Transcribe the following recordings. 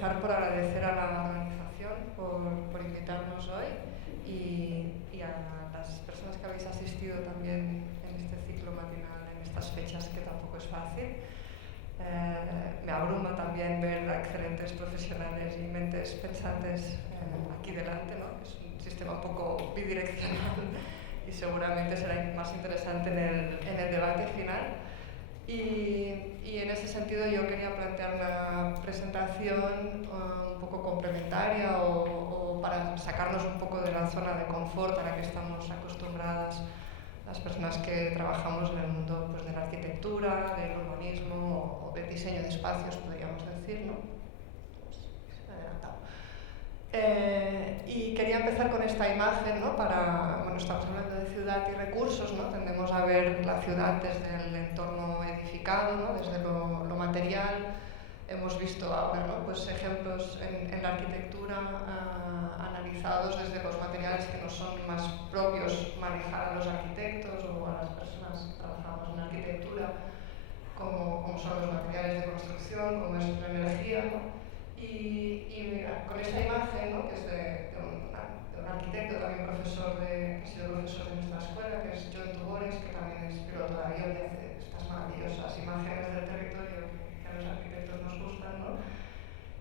empezar por agradecer a la organización por invitarnos hoy y a las personas que habéis asistido también en este ciclo matinal, en estas fechas que tampoco es fácil. Me abruma también ver a excelentes profesionales y mentes pensantes aquí delante, ¿no? Es un sistema un poco bidireccional y seguramente será más interesante en el debate final. Y en ese sentido yo quería plantear una presentación un poco complementaria o para sacarnos un poco de la zona de confort a la que estamos acostumbradas las personas que trabajamos en el mundo pues, de la arquitectura, del urbanismo o del diseño de espacios, podríamos decir, ¿no? Y quería empezar con esta imagen, ¿no? Bueno, estamos hablando de ciudad y recursos, ¿no? Tendemos a ver la ciudad desde el entorno edificado, ¿no? Desde lo material. Hemos visto ahora, ¿no? Pues ejemplos en la arquitectura analizados desde los materiales que nos son más propios manejar a los arquitectos o a las personas que trabajamos en arquitectura, como son los materiales de construcción, como es la energía, ¿no? Y mira, con esta imagen, ¿no? Que es de un arquitecto, también profesor que ha sido profesor de nuestra escuela, que es John Tugores, que también es piloto de avión y hace estas maravillosas imágenes del territorio que a los arquitectos nos gustan, ¿no?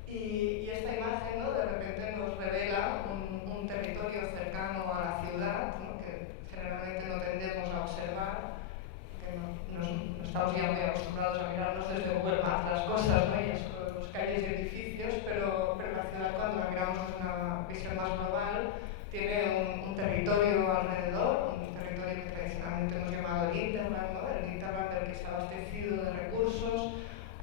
Y esta imagen, ¿no? De repente nos revela un territorio cercano a la ciudad, ¿no? Que generalmente no tendemos a observar, que no estamos ya muy acostumbrados a mirarnos desde Google Maps las cosas, ¿no? Y calles y edificios, pero la ciudad, cuando la miramos desde una visión más global, tiene un territorio alrededor, un territorio que tradicionalmente hemos llamado el hinterland, ¿no? El hinterland del que está abastecido de recursos,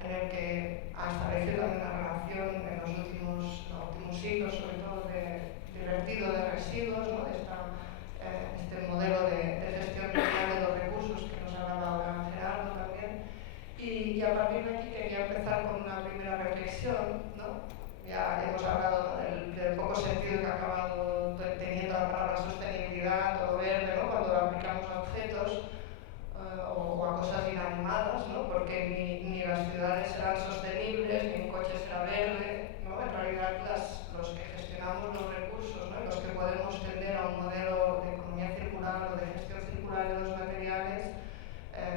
en el que ha establecido también una relación en los últimos siglos, sobre todo de vertido de residuos, ¿no? Este modelo de gestión real de los recursos que nos ha hablado ahora Gerardo también. Y a partir de aquí quería empezar con una primera reflexión, ¿no? Ya hemos hablado, ¿no? del poco sentido que ha acabado teniendo la palabra sostenibilidad o verde, ¿no? Cuando lo aplicamos a objetos o a cosas inanimadas, ¿no? Porque ni las ciudades serán sostenibles, ni un coche será verde, ¿no? En realidad los que gestionamos los recursos, ¿no? Los que podemos tender a un modelo de economía circular o de gestión circular de los materiales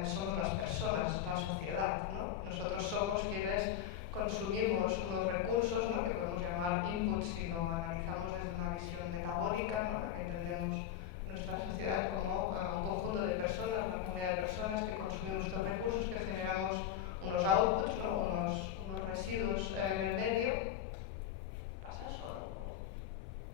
somos las personas, la sociedad, ¿no? Nosotros somos quienes consumimos unos recursos, ¿no? Que podemos llamar inputs si lo analizamos desde una visión metabólica, ¿no? Que entendemos nuestra sociedad como un conjunto de personas, una comunidad de personas que consumimos estos recursos, que generamos unos outputs, ¿no? unos residuos en el medio. ¿Pasa solo?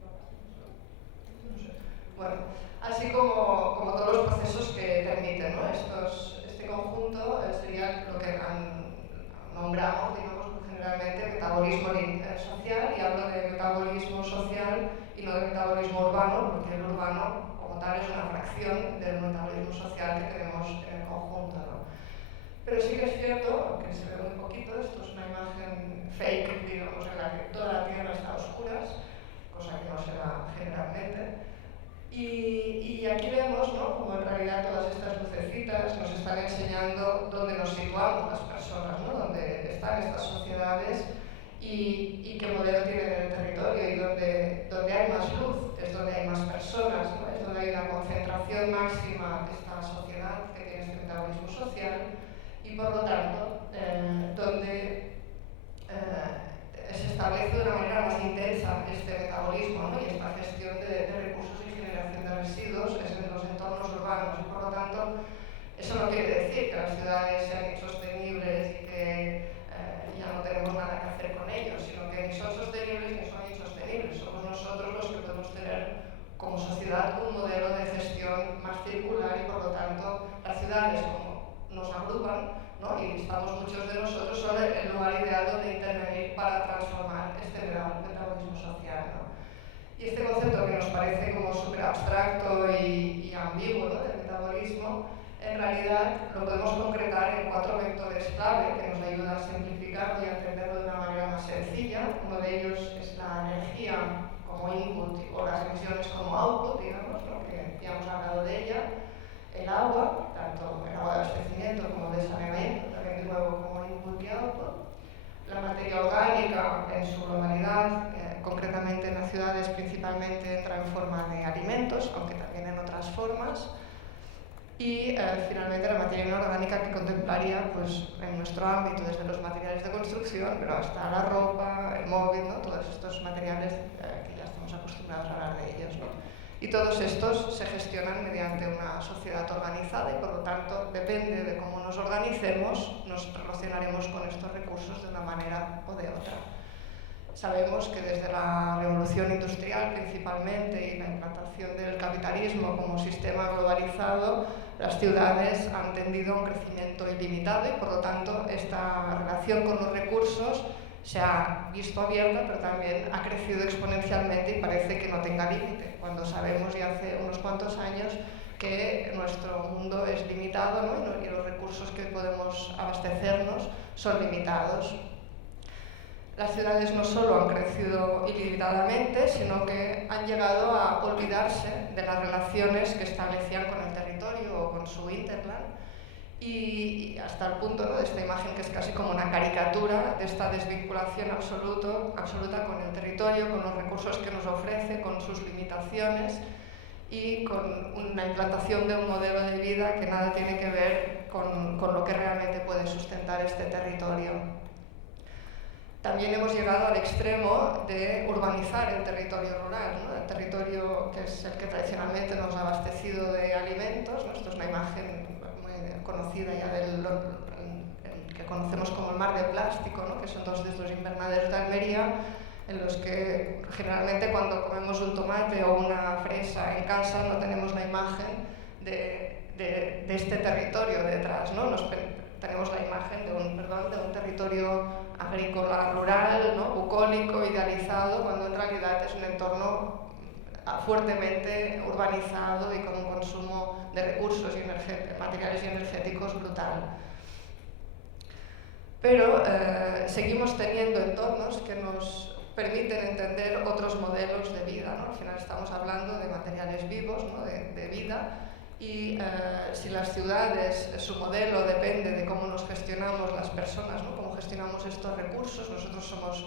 No sé. Bueno, así como todos los procesos que permiten, ¿no? Este conjunto sería lo que nombramos, digamos, generalmente metabolismo social, y hablo de metabolismo social y no de metabolismo urbano, porque el urbano como tal es una fracción del metabolismo social que tenemos en el conjunto, ¿no? Pero sí que es cierto, aunque se ve muy poquito, esto es una imagen fake, digamos, en la que toda la Tierra está a oscuras, cosa que no se da generalmente. Y aquí vemos, ¿no? Como en realidad todas estas lucecitas nos están enseñando dónde nos situamos las personas, ¿no? Dónde están estas sociedades y qué modelo tienen en el territorio, y donde hay más luz es donde hay más personas, ¿no? Es donde hay una concentración máxima de esta sociedad que tiene este metabolismo social, y por lo tanto donde se establece de una manera más intensa este metabolismo, ¿no? Y esta gestión de recursos y generación de residuos es en los entornos urbanos, y por lo tanto eso no quiere decir que las ciudades sean insostenibles y que ya no tenemos nada que hacer con ellos, sino que ni son sostenibles ni son insostenibles. Somos nosotros los que podemos tener como sociedad un modelo de gestión más circular, y por lo tanto las ciudades, como nos agrupan, ¿no? Y estamos muchos de nosotros, son el lugar ideal donde intervenir para transformar este metabolismo social, ¿no? Y este concepto, que nos parece como súper abstracto y ambiguo, ¿no? Del metabolismo, en realidad lo podemos concretar en 4 vectores clave que nos ayudan a simplificarlo y a entenderlo de una manera más sencilla. Uno de ellos es la energía como input o las emisiones como output, digamos, ¿no? Que ya hemos hablado de ella. El agua, tanto el agua de abastecimiento como de saneamiento, también de nuevo como input y output. La materia orgánica en su tradicionalmente entra en forma de alimentos, aunque también en otras formas. Y finalmente la materia inorgánica, que contemplaría pues, en nuestro ámbito desde los materiales de construcción, pero hasta la ropa, el móvil, ¿no? Todos estos materiales que ya estamos acostumbrados a hablar de ellos, ¿no? Y todos estos se gestionan mediante una sociedad organizada y por lo tanto depende de cómo nos organicemos, nos relacionaremos con estos recursos de una manera o de otra. Sabemos que desde la revolución industrial principalmente y la implantación del capitalismo como sistema globalizado, las ciudades han tendido a un crecimiento ilimitado y por lo tanto esta relación con los recursos se ha visto abierta, pero también ha crecido exponencialmente y parece que no tenga límite, cuando sabemos ya hace unos cuantos años que nuestro mundo es limitado, ¿no? Y los recursos que podemos abastecernos son limitados. Las ciudades no solo han crecido ilimitadamente, sino que han llegado a olvidarse de las relaciones que establecían con el territorio o con su hinterland, y hasta el punto, ¿no?, de esta imagen que es casi como una caricatura de esta desvinculación absoluta con el territorio, con los recursos que nos ofrece, con sus limitaciones y con una implantación de un modelo de vida que nada tiene que ver con lo que realmente puede sustentar este territorio. También hemos llegado al extremo de urbanizar el territorio rural, ¿no? El territorio que es el que tradicionalmente nos ha abastecido de alimentos, ¿no? Esto es una imagen muy conocida ya del que conocemos como el mar de plástico, ¿no? Que son dos de estos invernaderos de Almería, en los que generalmente cuando comemos un tomate o una fresa en casa no tenemos la imagen de este territorio detrás, ¿no? Tenemos la imagen de un territorio agrícola rural, ¿no?, bucólico, idealizado, cuando en realidad es un entorno fuertemente urbanizado y con un consumo de recursos y materiales y energéticos brutal. Pero seguimos teniendo entornos que nos permiten entender otros modelos de vida, ¿no? Al final estamos hablando de materiales vivos, ¿no?, de vida. Y si las ciudades, su modelo depende de cómo nos gestionamos las personas, ¿no?, cómo gestionamos estos recursos. Nosotros somos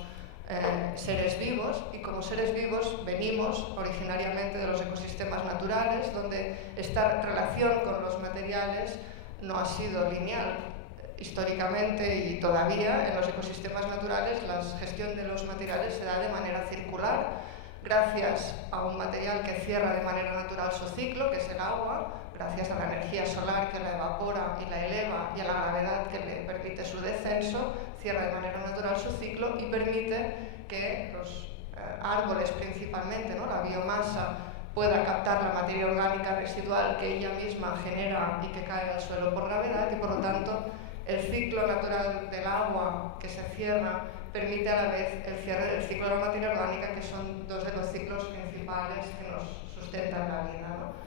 seres vivos y como seres vivos venimos originariamente de los ecosistemas naturales, donde esta relación con los materiales no ha sido lineal. Históricamente y todavía en los ecosistemas naturales la gestión de los materiales se da de manera circular, gracias a un material que cierra de manera natural su ciclo, que es el agua, gracias a la energía solar que la evapora y la eleva y a la gravedad que le permite su descenso, cierra de manera natural su ciclo y permite que los árboles principalmente, ¿no?, la biomasa, pueda captar la materia orgánica residual que ella misma genera y que cae al suelo por gravedad, y por lo tanto el ciclo natural del agua que se cierra permite a la vez el cierre del ciclo de la materia orgánica, que son dos de los ciclos principales que nos sustentan la vida, ¿no?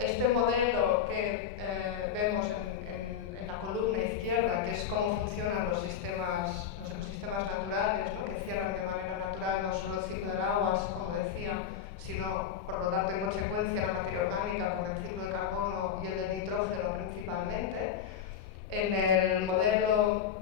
Este modelo que vemos en la columna izquierda, que es cómo funcionan los ecosistemas naturales, ¿no?, que cierran de manera natural no solo el ciclo del agua, como decía, sino, por lo tanto, en consecuencia, la materia orgánica con el ciclo de carbono y el de nitrógeno principalmente. En el modelo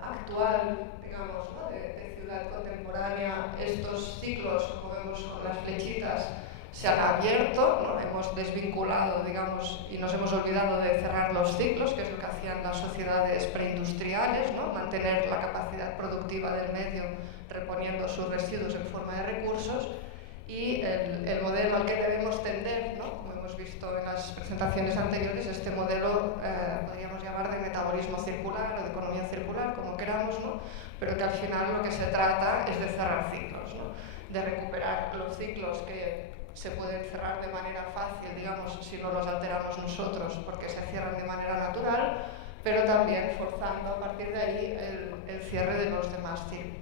actual, digamos, ¿no?, de ciudad contemporánea, estos ciclos, como vemos con las flechitas, se han abierto, ¿no? Hemos desvinculado, digamos, y nos hemos olvidado de cerrar los ciclos, que es lo que hacían las sociedades preindustriales, ¿no?, mantener la capacidad productiva del medio reponiendo sus residuos en forma de recursos, y el modelo al que debemos tender, ¿no?, como hemos visto en las presentaciones anteriores, este modelo podríamos llamar de metabolismo circular o de economía circular, como queramos, ¿no?, pero que al final lo que se trata es de cerrar ciclos, ¿no?, de recuperar los ciclos que se pueden cerrar de manera fácil, digamos, si no los alteramos nosotros, porque se cierran de manera natural, pero también forzando a partir de ahí el cierre de los demás ciclos.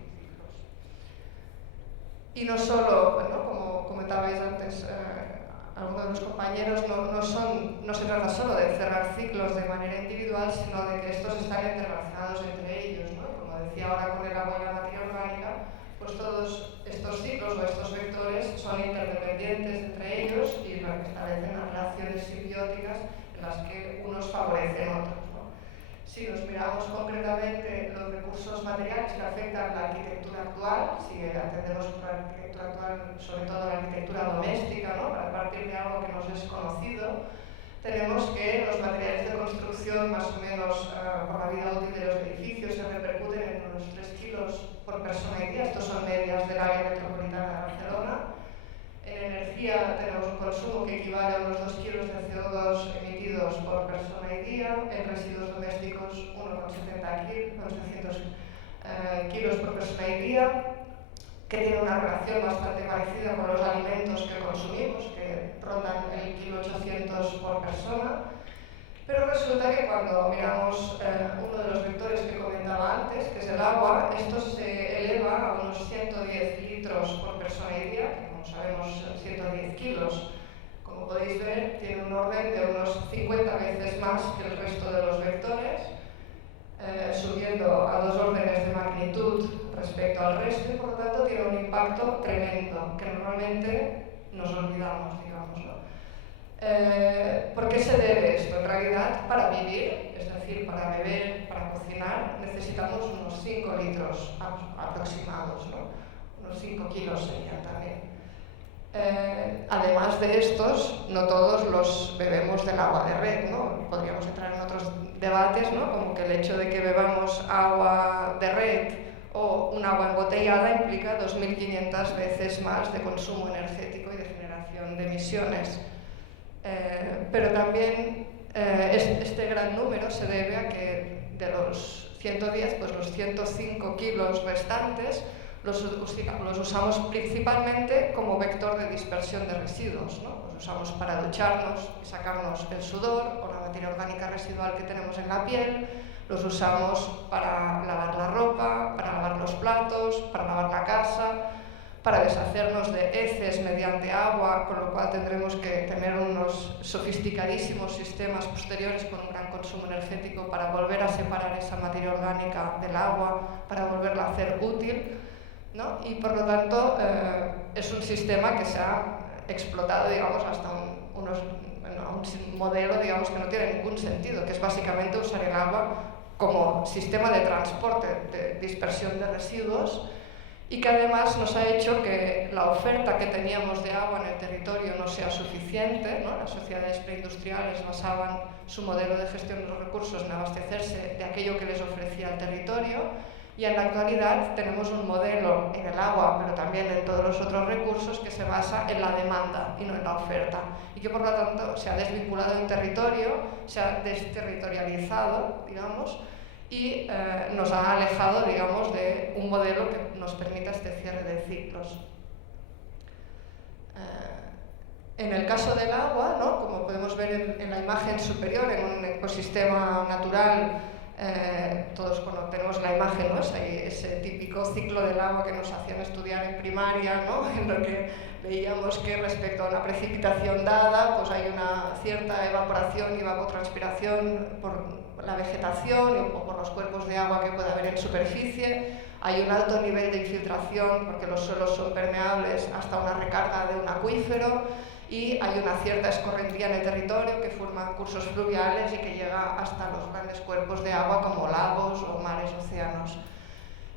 Y no solo, bueno, como comentabais antes algunos de los compañeros, no se trata solo de cerrar ciclos de manera individual, sino de que estos están interrelacionados entre ellos, ¿no? Y como decía ahora con el agua y la materia orgánica, pues todos estos ciclos o estos vectores son interdependientes entre ellos y establecen unas relaciones simbióticas en las que unos favorecen a otros, ¿no? Si nos miramos concretamente los recursos materiales que afectan la arquitectura actual, si atendemos por la arquitectura actual, sobre todo la arquitectura doméstica, ¿no? Para partir de algo que nos es conocido, tenemos que los materiales de construcción, más o menos por la vida útil de los edificios, se repercuten en unos 3 kilos por persona y día. Estos son medias del área metropolitana de Barcelona. En energía tenemos un consumo que equivale a unos 2 kilos de CO2 emitidos por persona y día. En residuos domésticos, 1,700 kilos por persona y día, que tiene una relación bastante parecida con los alimentos que consumimos, que rondan el 1,800 por persona. Pero resulta que cuando miramos uno de los vectores que comentaba antes, que es el agua, esto se eleva a unos 110 litros por persona y día, que como sabemos 110 kilos. Como podéis ver, tiene un orden de unos 50 veces más que el resto de los vectores, subiendo a 2 órdenes de magnitud respecto al resto, y por lo tanto tiene un impacto tremendo, que normalmente nos olvidamos, digamos, ¿no? ¿Por qué se debe esto? En realidad, para vivir, es decir, para beber, para cocinar, necesitamos unos 5 litros aproximados, ¿no? Unos 5 kilos serían también. Además de estos, no todos los bebemos del agua de red, ¿no? Podríamos entrar en otros debates, ¿no? Como que el hecho de que bebamos agua de red o un agua embotellada implica 2.500 veces más de consumo energético y de generación de emisiones. Pero también este gran número se debe a que de los 110, pues los 105 kilos restantes los usamos principalmente como vector de dispersión de residuos, ¿no? Los usamos para ducharnos y sacarnos el sudor o la materia orgánica residual que tenemos en la piel, los usamos para lavar la ropa, para lavar los platos, para lavar la casa, para deshacernos de heces mediante agua, con lo cual tendremos que tener unos sofisticadísimos sistemas posteriores con un gran consumo energético para volver a separar esa materia orgánica del agua, para volverla a hacer útil, ¿no? Y por lo tanto es un sistema que se ha explotado, digamos, hasta un modelo, digamos, que no tiene ningún sentido, que es básicamente usar el agua como sistema de transporte, de dispersión de residuos, y que además nos ha hecho que la oferta que teníamos de agua en el territorio no sea suficiente, ¿no? Las sociedades preindustriales basaban su modelo de gestión de los recursos en abastecerse de aquello que les ofrecía el territorio, y en la actualidad tenemos un modelo en el agua, pero también en todos los otros recursos, que se basa en la demanda y no en la oferta, y que por lo tanto se ha desvinculado de un territorio, se ha desterritorializado, digamos, y nos ha alejado, digamos, de un modelo que nos permita este cierre de ciclos. En el caso del agua, ¿no? Como podemos ver en la imagen superior, en un ecosistema natural, todos tenemos la imagen, ¿no? Ese típico ciclo del agua que nos hacían estudiar en primaria, ¿no? En lo que veíamos que respecto a una precipitación dada, pues hay una cierta evaporación y evapotranspiración por la vegetación o por los cuerpos de agua que puede haber en superficie. Hay un alto nivel de infiltración porque los suelos son permeables hasta una recarga de un acuífero, y hay una cierta escorrentía en el territorio que forma cursos fluviales y que llega hasta los grandes cuerpos de agua como lagos o mares, océanos.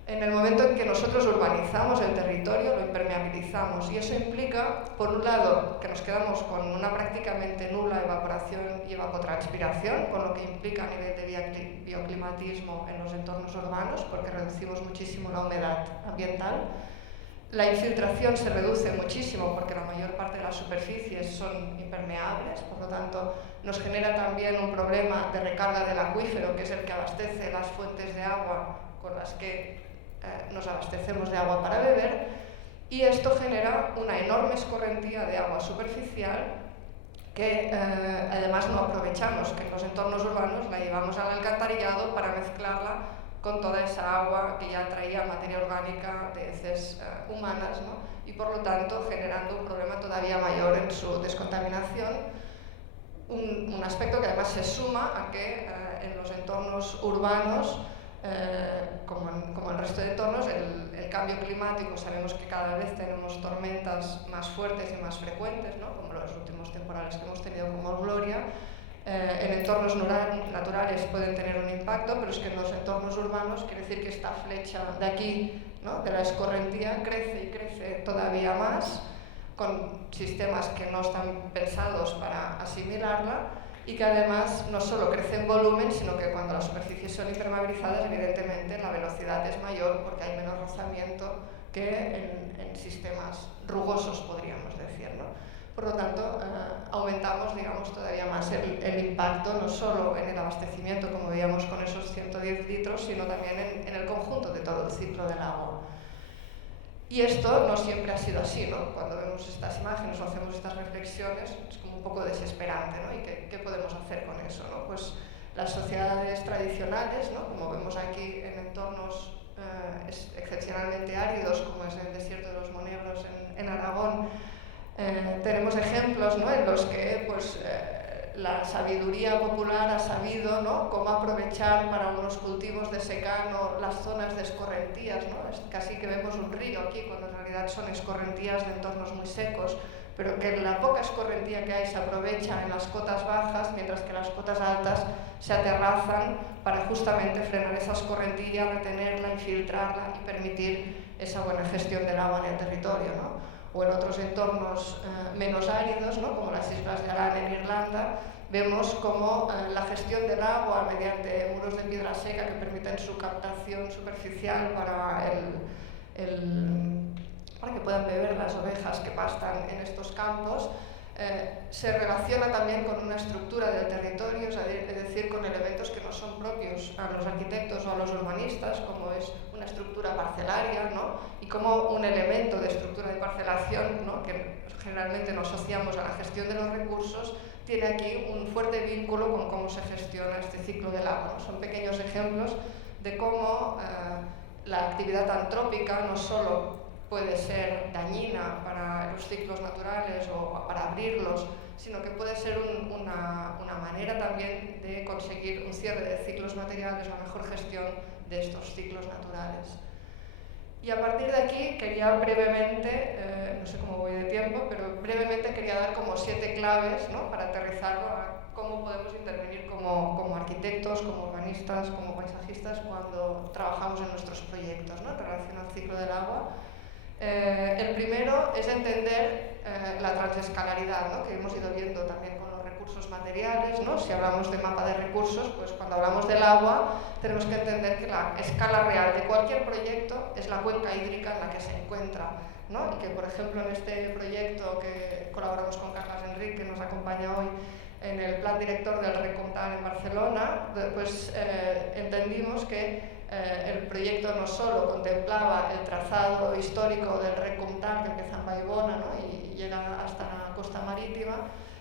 En el momento en que nosotros urbanizamos el territorio, lo impermeabilizamos, y eso implica, por un lado, que nos quedamos con una prácticamente nula evaporación y evapotranspiración, con lo que implica a nivel de bioclimatismo en los entornos urbanos, porque reducimos muchísimo la humedad ambiental. La infiltración se reduce muchísimo porque la mayor parte de las superficies son impermeables, por lo tanto nos genera también un problema de recarga del acuífero, que es el que abastece las fuentes de agua con las que nos abastecemos de agua para beber, y esto genera una enorme escorrentía de agua superficial que además no aprovechamos, que en los entornos urbanos la llevamos al alcantarillado para mezclarla con toda esa agua que ya traía materia orgánica de heces humanas, ¿no? Y por lo tanto generando un problema todavía mayor en su descontaminación, un aspecto que además se suma a que en los entornos urbanos, como el resto de entornos, el cambio climático, sabemos que cada vez tenemos tormentas más fuertes y más frecuentes, ¿no? Como los últimos temporales que hemos tenido como Gloria. En entornos naturales pueden tener un impacto, pero es que en los entornos urbanos quiere decir que esta flecha de aquí, ¿no?, de la escorrentía, crece y crece todavía más, con sistemas que no están pensados para asimilarla, y que además no solo crece en volumen, sino que cuando las superficies son impermeabilizadas, evidentemente la velocidad es mayor porque hay menos rozamiento que en sistemas rugosos, podríamos decir, ¿no? Por lo tanto, aumentamos, digamos, todavía más el impacto, no solo en el abastecimiento, como veíamos con esos 110 litros, sino también en el conjunto de todo el ciclo del agua. Y esto no siempre ha sido así, ¿no? Cuando vemos estas imágenes o hacemos estas reflexiones, es como un poco desesperante, ¿no? ¿Y qué podemos hacer con eso, ¿no? Pues las sociedades tradicionales, ¿no?, como vemos aquí en entornos excepcionalmente áridos, como es el desierto de los Monegros en Aragón, tenemos ejemplos, ¿no?, en los que pues, la sabiduría popular ha sabido, ¿no?, cómo aprovechar para unos cultivos de secano las zonas de escorrentías, ¿no? Es casi que vemos un río aquí, cuando en realidad son escorrentías de entornos muy secos, pero que la poca escorrentía que hay se aprovecha en las cotas bajas, mientras que las cotas altas se aterrazan para justamente frenar esa escorrentía, retenerla, infiltrarla y permitir esa buena gestión del agua en el territorio, ¿no? O en otros entornos menos áridos, ¿no?, como las Islas de Arán en Irlanda, vemos cómo la gestión del agua mediante muros de piedra seca que permiten su captación superficial para que puedan beber las ovejas que pastan en estos campos, se relaciona también con una estructura del territorio, es decir, con elementos que no son propios a los arquitectos o a los urbanistas, como es una estructura parcelaria, ¿no?, y como un elemento de estructura de parcelación, ¿no?, que generalmente no asociamos a la gestión de los recursos, tiene aquí un fuerte vínculo con cómo se gestiona este ciclo del agua, ¿no? Son pequeños ejemplos de cómo la actividad antrópica no solo puede ser dañina para los ciclos naturales o para abrirlos, sino que puede ser una manera también de conseguir un cierre de ciclos materiales, una mejor gestión de estos ciclos naturales. Y a partir de aquí quería brevemente, no sé cómo voy de tiempo, pero brevemente quería dar como 7 claves, ¿no?, para aterrizarlo a cómo podemos intervenir como arquitectos, como urbanistas, como paisajistas cuando trabajamos en nuestros proyectos, ¿no?, en relación al ciclo del agua. El primero es entender la transescalaridad, ¿no?, que hemos ido viendo también con los recursos materiales, ¿no? Si hablamos de mapa de recursos, pues cuando hablamos del agua tenemos que entender que la escala real de cualquier proyecto es la cuenca hídrica en la que se encuentra, ¿no? Y que, por ejemplo, en este proyecto que colaboramos con Carles Enric, que nos acompaña hoy, en el plan director del Rec Comtal en Barcelona, pues entendimos que el proyecto no solo contemplaba el trazado histórico del Rec Comtal, que empieza en Vallbona, ¿no?, y llega hasta la costa marítima,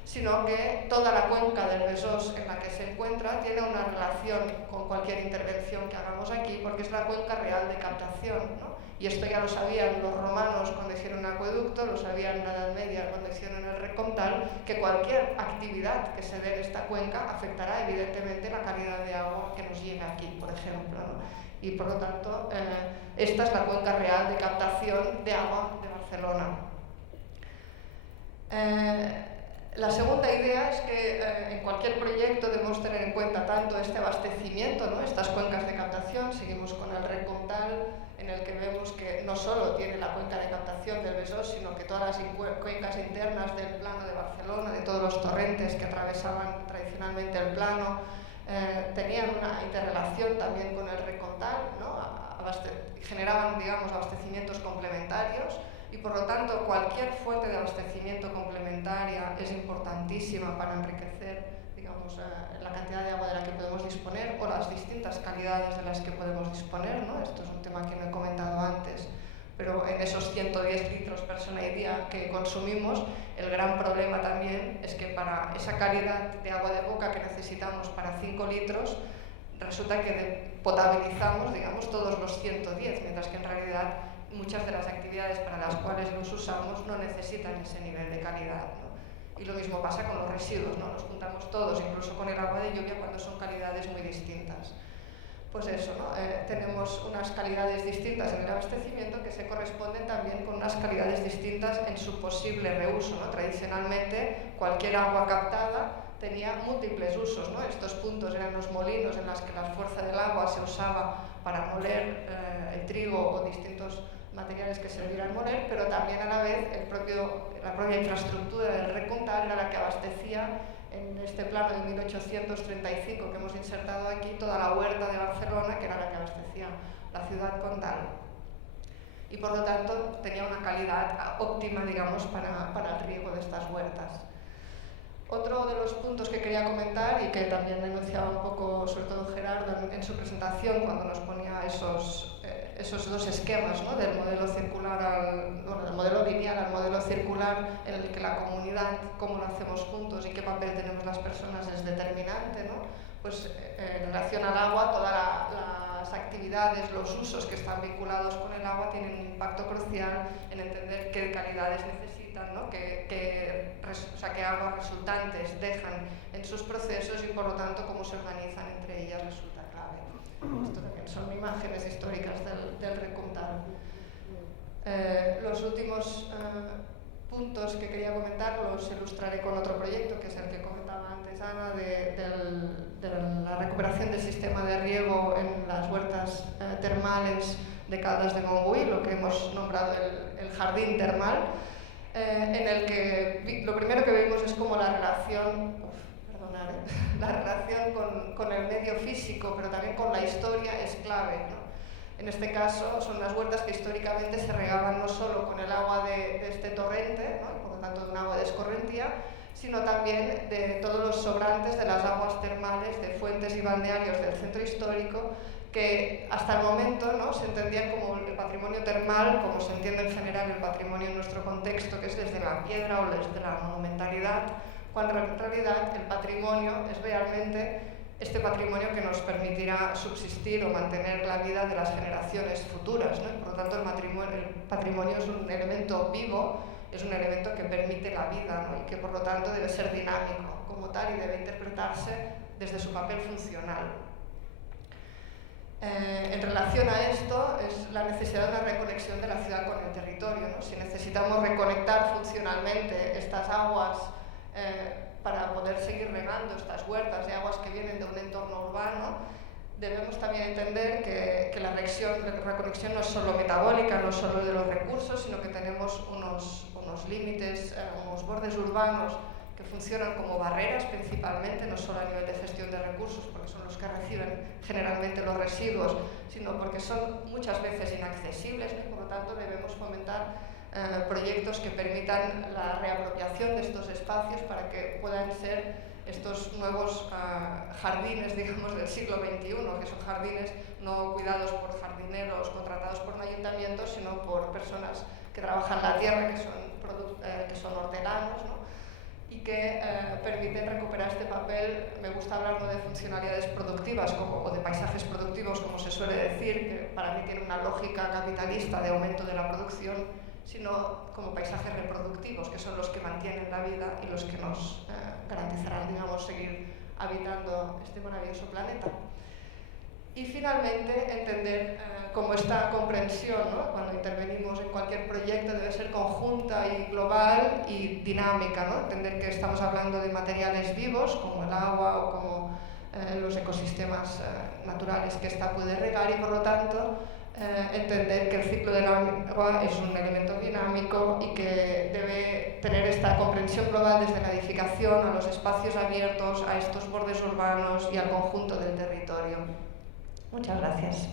sino que toda la cuenca del Besós en la que se encuentra tiene una relación con cualquier intervención que hagamos aquí, porque es la cuenca real de captación, ¿no? Y esto ya lo sabían los romanos cuando hicieron un acueducto, lo sabían en la Edad Media cuando hicieron el Rec Comtal, que cualquier actividad que se dé en esta cuenca afectará evidentemente la calidad de agua que nos llega aquí, por ejemplo, ¿no? Y por lo tanto, esta es la cuenca real de captación de agua de Barcelona. La segunda idea es que en cualquier proyecto debemos tener en cuenta tanto este abastecimiento, ¿no?, estas cuencas de captación. Seguimos con el Rec Comtal, en el que vemos que no solo tiene la cuenca de captación del Besós, sino que todas las cuencas internas del plano de Barcelona, de todos los torrentes que atravesaban tradicionalmente el plano, tenían una interrelación también con el Rec Comtal, ¿no? Generaban, digamos, abastecimientos complementarios. Y por lo tanto cualquier fuente de abastecimiento complementaria es importantísima para enriquecer, digamos, la cantidad de agua de la que podemos disponer o las distintas calidades de las que podemos disponer, ¿no? Esto es un tema que no he comentado antes, pero en esos 110 litros persona y día que consumimos, el gran problema también es que para esa calidad de agua de boca que necesitamos para 5 litros, resulta que potabilizamos, digamos, todos los 110, mientras que en realidad muchas de las actividades para las cuales los usamos no necesitan ese nivel de calidad, ¿no? Y lo mismo pasa con los residuos, ¿no? Los juntamos todos, incluso con el agua de lluvia, cuando son calidades muy distintas. Pues eso, ¿no? Tenemos unas calidades distintas en el abastecimiento que se corresponden también con unas calidades distintas en su posible reuso, ¿no? Tradicionalmente, cualquier agua captada tenía múltiples usos, ¿no? Estos puntos eran los molinos en los que la fuerza del agua se usaba para moler el trigo o distintos materiales que serviran moler, pero también a la vez la propia infraestructura del Recuntal era la que abastecía en este plano de 1835 que hemos insertado aquí toda la huerta de Barcelona, que era la que abastecía la ciudad condal. Y por lo tanto tenía una calidad óptima, digamos, para el riego de estas huertas. Otro de los puntos que quería comentar y que también enunciaba un poco, sobre todo Gerardo, en su presentación cuando nos ponía esos dos esquemas, ¿no? Del modelo circular del modelo lineal al modelo circular, en el que la comunidad, cómo lo hacemos juntos y qué papel tenemos las personas es determinante, ¿no? Pues en relación al agua, todas las actividades, los usos que están vinculados con el agua tienen un impacto crucial en entender qué calidades necesitan, ¿no? qué aguas resultantes dejan en sus procesos y por lo tanto cómo se organizan entre ellas resulta clave. Esto también son imágenes históricas del Recuntal. Los últimos puntos que quería comentar los ilustraré con otro proyecto, que es el que comentaba antes Ana, de la recuperación del sistema de riego en las huertas termales de Caldas de Montbui, lo que hemos nombrado el jardín termal, en el que lo primero que vimos es cómo la relación, la relación con el medio físico, pero también con la historia es clave, ¿no? En este caso son unas huertas que históricamente se regaban no solo con el agua de este torrente, ¿no? Y por lo tanto de un agua de escorrentía, sino también de todos los sobrantes de las aguas termales de fuentes y balnearios del centro histórico, que hasta el momento, ¿no? Se entendían como el patrimonio termal, como se entiende en general el patrimonio en nuestro contexto, que es desde la piedra o desde la monumentalidad, cuando en realidad el patrimonio es realmente este patrimonio que nos permitirá subsistir o mantener la vida de las generaciones futuras, ¿no? Y por lo tanto el patrimonio es un elemento vivo, es un elemento que permite la vida, ¿no? Y que por lo tanto debe ser dinámico como tal y debe interpretarse desde su papel funcional. En relación a esto es la necesidad de una reconexión de la ciudad con el territorio, ¿no? Si necesitamos reconectar funcionalmente estas aguas para poder seguir regando estas huertas de aguas que vienen de un entorno urbano, debemos también entender que la reconexión no es solo metabólica, no es solo de los recursos, sino que tenemos unos límites, unos bordes urbanos que funcionan como barreras principalmente, no solo a nivel de gestión de recursos, porque son los que reciben generalmente los residuos, sino porque son muchas veces inaccesibles, ¿no? Y por lo tanto debemos fomentar proyectos que permitan la reapropiación de estos espacios para que puedan ser estos nuevos jardines, digamos, del siglo XXI, que son jardines no cuidados por jardineros contratados por un ayuntamiento, sino por personas que trabajan la tierra, que son hortelanos, ¿no? Y que permiten recuperar este papel. Me gusta hablarlo de funcionalidades productivas o de paisajes productivos, como se suele decir, que para mí tiene una lógica capitalista de aumento de la producción, sino como paisajes reproductivos, que son los que mantienen la vida y los que nos garantizarán, digamos, seguir habitando este maravilloso planeta. Y finalmente, entender cómo esta comprensión, ¿no? Cuando intervenimos en cualquier proyecto, debe ser conjunta y global y dinámica, ¿no? Entender que estamos hablando de materiales vivos, como el agua o como los ecosistemas naturales que ésta puede regar, y por lo tanto entender que el ciclo del agua es un elemento dinámico y que debe tener esta comprensión global desde la edificación a los espacios abiertos, a estos bordes urbanos y al conjunto del territorio. Muchas gracias.